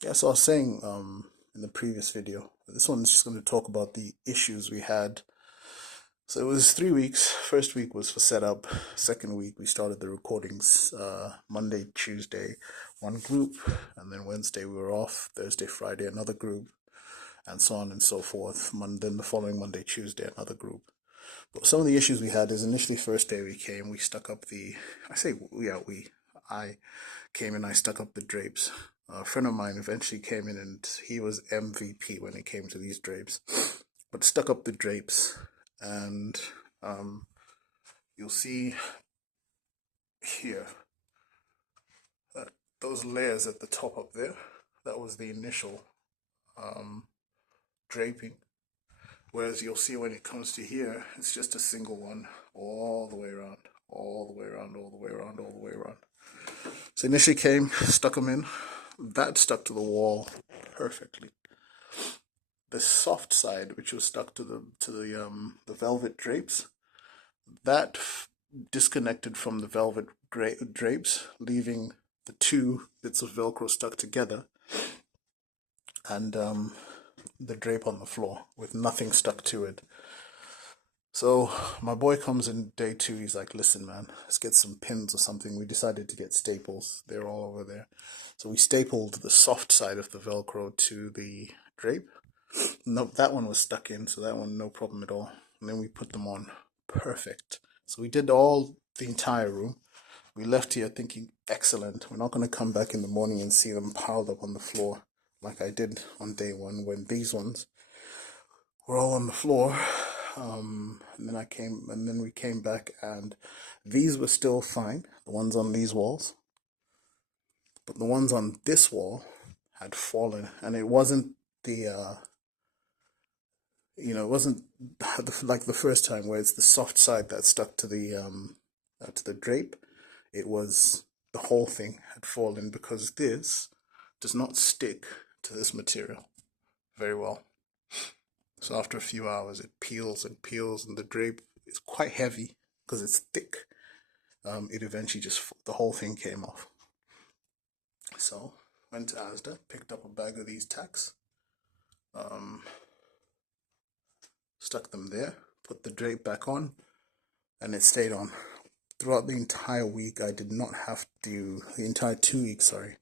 Yeah, so I was saying in the previous video, this one's just going to talk about the issues we had. So it was 3 weeks. First week was for setup. Second week we started the recordings Monday, Tuesday, one group, and then Wednesday we were off. Thursday, Friday, another group, and so on and so forth. Then the following Monday, Tuesday, another group. But some of the issues we had is initially first day we came, we stuck up the. I say yeah we. I came and I stuck up the drapes. A friend of mine eventually came in and he was MVP when it came to these drapes, but stuck up the drapes, and um, you'll see here that those layers at the top up there, that was the initial um, draping. Whereas you'll see when it comes to here, it's just a single one all the way around, all the way around, all the way around, all the way around. So initially came, stuck them in. That stuck to the wall perfectly. The soft side, which was stuck to the velvet drapes, that disconnected from the velvet drapes, leaving the two bits of Velcro stuck together, and the drape on the floor with nothing stuck to it. So my boy comes in day two. He's like, "Listen, man, let's get some pins or something." We decided to get staples. They're all over there. So we stapled the soft side of the Velcro to the drape. No, that one was stuck in, so that one no problem at all. And then we put them on. Perfect. So we did the entire room. We left here thinking, excellent. We're not going to come back in the morning and see them piled up on the floor like I did on day one when these ones were all on the floor. And then we came back, and these were still fine, the ones on these walls, but the ones on this wall had fallen, and it wasn't the it wasn't like the first time where it's the soft side that stuck to the drape. It was the whole thing had fallen because this does not stick to this material very well. So after a few hours, it peels and peels, and the drape is quite heavy because it's thick. It eventually just the whole thing came off. So went to Asda, picked up a bag of these tacks, um, stuck them there, put the drape back on, and it stayed on throughout the entire week. I did not have to the entire 2 weeks. Sorry,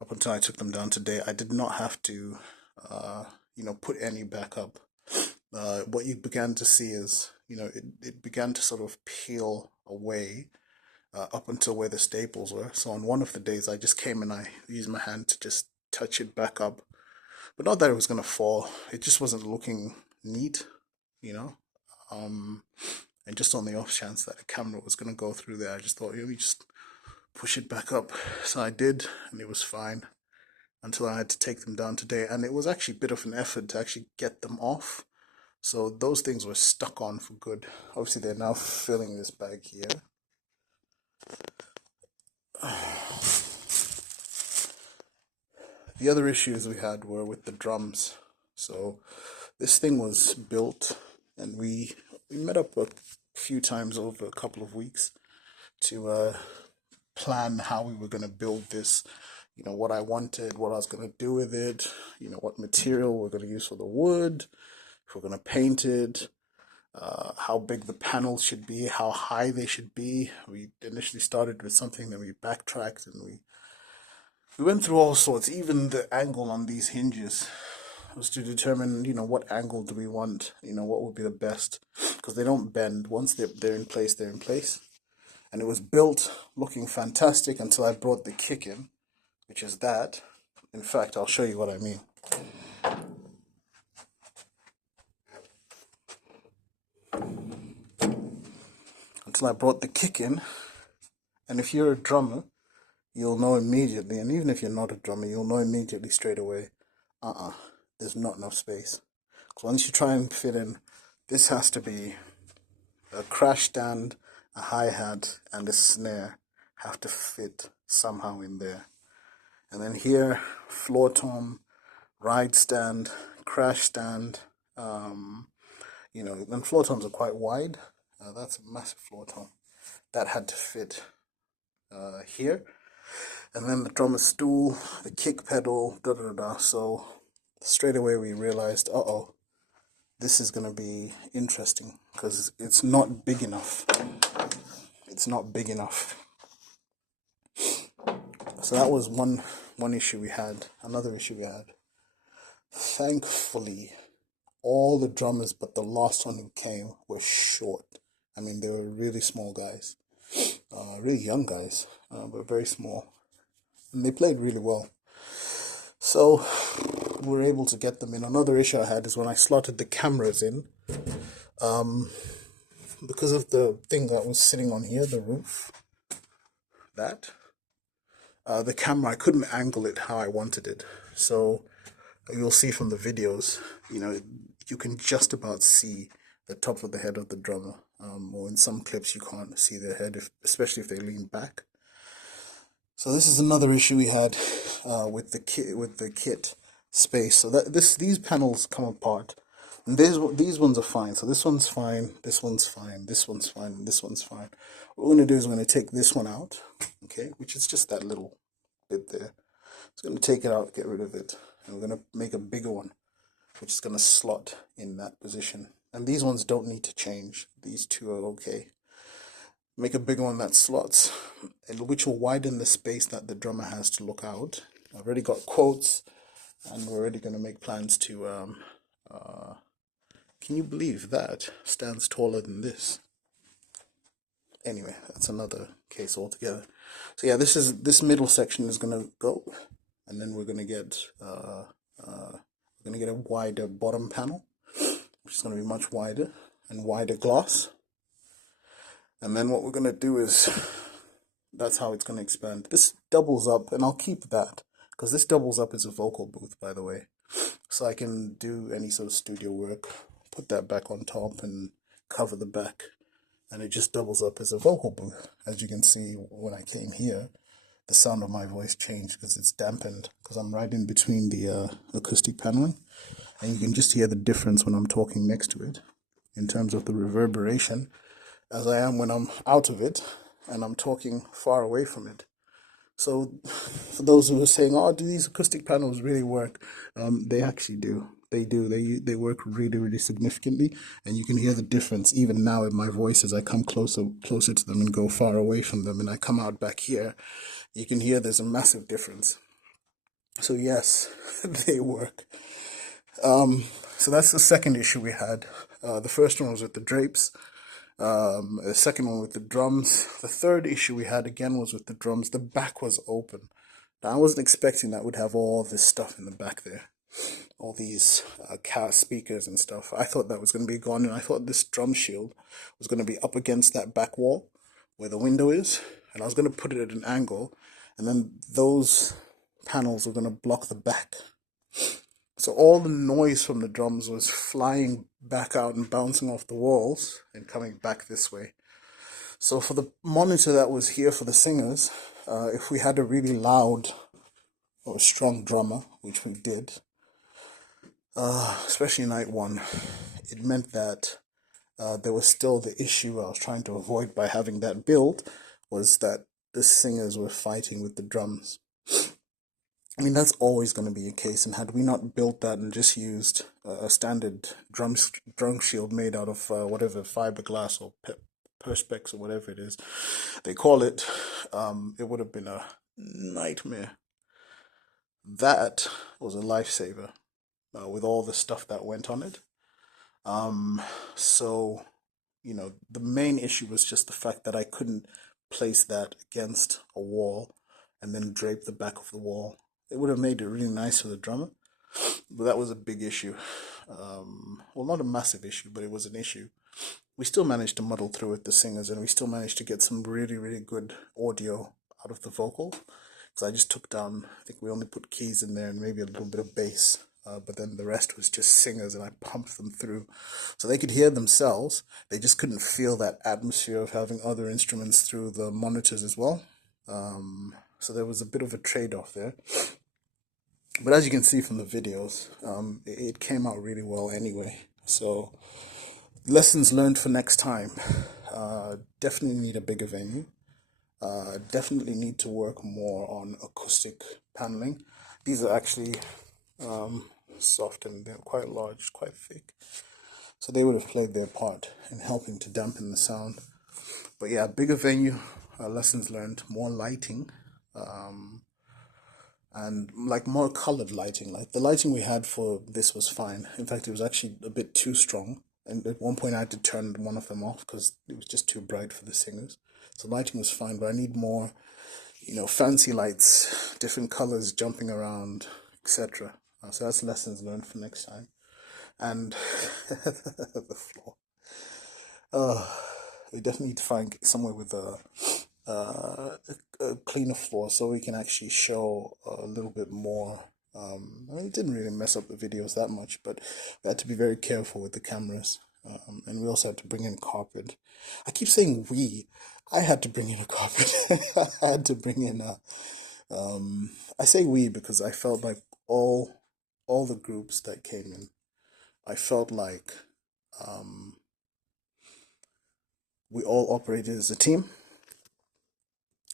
up until I took them down today, I did not have to, put any back up. What you began to see is, it began to sort of peel away up until where the staples were. So on one of the days, I just came and I used my hand to just touch it back up, but not that it was gonna fall. It just wasn't looking neat, you know. Um, and just on the off chance that a camera was gonna go through there, I just thought, let me just push it back up. So I did, and it was fine until I had to take them down today, and it was actually a bit of an effort to actually get them off. So those things were stuck on for good. Obviously, they're now filling this bag here. The other issues we had were with the drums. So this thing was built, and we met up a few times over a couple of weeks to plan how we were going to build this. What I wanted, what I was going to do with it. What material we're going to use for the wood. If we're going to paint it. How big the panels should be, how high they should be. We initially started with something, then we backtracked, and we went through all sorts. Even the angle on these hinges was to determine, what angle do we want, what would be the best, because they don't bend. Once they're in place, they're in place. And it was built looking fantastic until I brought the kick in, which is that. In fact, I'll show you what I mean. Until I brought the kick in, and if you're a drummer, you'll know immediately, and even if you're not a drummer, you'll know immediately straight away, there's not enough space. Because once you try and fit in, this has to be a crash stand, a hi-hat, and a snare have to fit somehow in there. And then here, floor tom, ride stand, crash stand, then floor toms are quite wide. That's a massive floor tom. That had to fit here. and then the drummer stool, the kick pedal, da da da. So straight away we realized, uh-oh, this is going to be interesting because it's not big enough. It's not big enough. So that was one issue we had. Another issue we had. Thankfully, all the drummers but the last one who came were short. I mean, they were really small guys, really young guys, but very small. And they played really well. So we were able to get them in. Another issue I had is when I slotted the cameras in, because of the thing that was sitting on here, the roof, the camera, I couldn't angle it how I wanted it. So you'll see from the videos, you can just about see the top of the head of the drummer. Or in some clips you can't see their head, especially if they lean back. So this is another issue we had with the kit space. So these panels come apart, and these ones are fine. So this one's fine, this one's fine, this one's fine, and this one's fine. What we're going to do is we're going to take this one out, okay, which is just that little bit there. It's going to take it out, get rid of it, and we're going to make a bigger one, which is going to slot in that position. And these ones don't need to change. These two are okay. Make a bigger one that slots, which will widen the space that the drummer has to look out. I've already got quotes, and we're already going to make plans to, can you believe that stands taller than this? Anyway, that's another case altogether. So yeah, this middle section is going to go, and then we're going to get a wider bottom panel, which is going to be much wider and wider glass. And then what we're going to do is, that's how it's going to expand. This doubles up, and I'll keep that, because this doubles up as a vocal booth, by the way. So I can do any sort of studio work, put that back on top and cover the back. And it just doubles up as a vocal booth. As you can see, when I came here, the sound of my voice changed because it's dampened, because I'm right in between the acoustic paneling. And you can just hear the difference when I'm talking next to it in terms of the reverberation, as I am when I'm out of it and I'm talking far away from it. So for those who are saying, oh, do these acoustic panels really work? They actually do. They do. They work really, really significantly, and you can hear the difference even now in my voice as I come closer to them and go far away from them, and I come out back here. You can hear there's a massive difference. So yes, they work. So that's the second issue we had. The first one was with the drapes. The second one with the drums. The third issue we had again was with the drums. The back was open. Now I wasn't expecting that would have all this stuff in the back there, all these car speakers and stuff. I thought that was going to be gone, and I thought this drum shield was going to be up against that back wall where the window is, and I was going to put it at an angle, and then those panels were going to block the back. So all the noise from the drums was flying back out and bouncing off the walls and coming back this way. So for the monitor that was here for the singers, if we had a really loud or strong drummer, which we did, especially night one, it meant that there was still the issue I was trying to avoid by having that build, was that the singers were fighting with the drums. I mean, that's always going to be a case, and had we not built that and just used a standard drum shield made out of whatever, fiberglass or perspex or whatever it is they call it, it would have been a nightmare. That was a lifesaver with all the stuff that went on it. So, the main issue was just the fact that I couldn't place that against a wall and then drape the back of the wall. It would have made it really nice for the drummer, but that was a big issue. Well, not a massive issue, but it was an issue. We still managed to muddle through with the singers, and we still managed to get some really, really good audio out of the vocal. Because I just took down, I think we only put keys in there and maybe a little bit of bass, but then the rest was just singers, and I pumped them through. So they could hear themselves, they just couldn't feel that atmosphere of having other instruments through the monitors as well. So there was a bit of a trade-off there. But as you can see from the videos, it came out really well anyway. So lessons learned for next time. Definitely need a bigger venue. Definitely need to work more on acoustic paneling. These are actually soft and they're quite large, quite thick. So they would have played their part in helping to dampen the sound. But yeah, bigger venue, lessons learned, more lighting, and like more colored lighting. Like the lighting we had for this was fine. In fact, it was actually a bit too strong. And at one point, I had to turn one of them off because it was just too bright for the singers. So lighting was fine, but I need more, fancy lights, different colors jumping around, etc. So that's lessons learned for next time. And the floor. We definitely need to find somewhere with a cleaner floor so we can actually show a little bit more. I mean, it didn't really mess up the videos that much, but we had to be very careful with the cameras. And we also had to bring in carpet. I keep saying we. I had to bring in a carpet. I had to bring in a. I say we because I felt like all the groups that came in, I felt like we all operated as a team.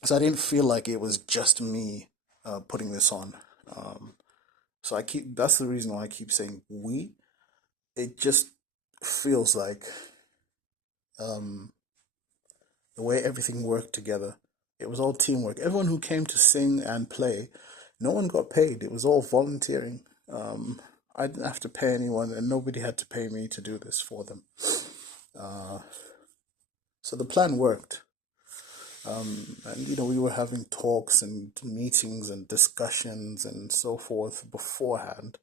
So I didn't feel like it was just me putting this on. Um, so that's the reason why I keep saying we. It just feels like um, the way everything worked together. It was all teamwork. Everyone who came to sing and play, no one got paid. It was all volunteering. I didn't have to pay anyone, and nobody had to pay me to do this for them. So the plan worked. And we were having talks and meetings and discussions and so forth beforehand,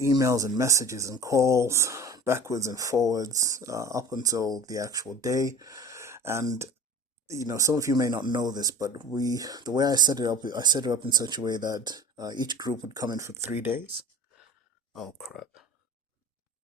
emails and messages and calls backwards and forwards up until the actual day. And some of you may not know this, but the way I set it up in such a way that each group would come in for 3 days.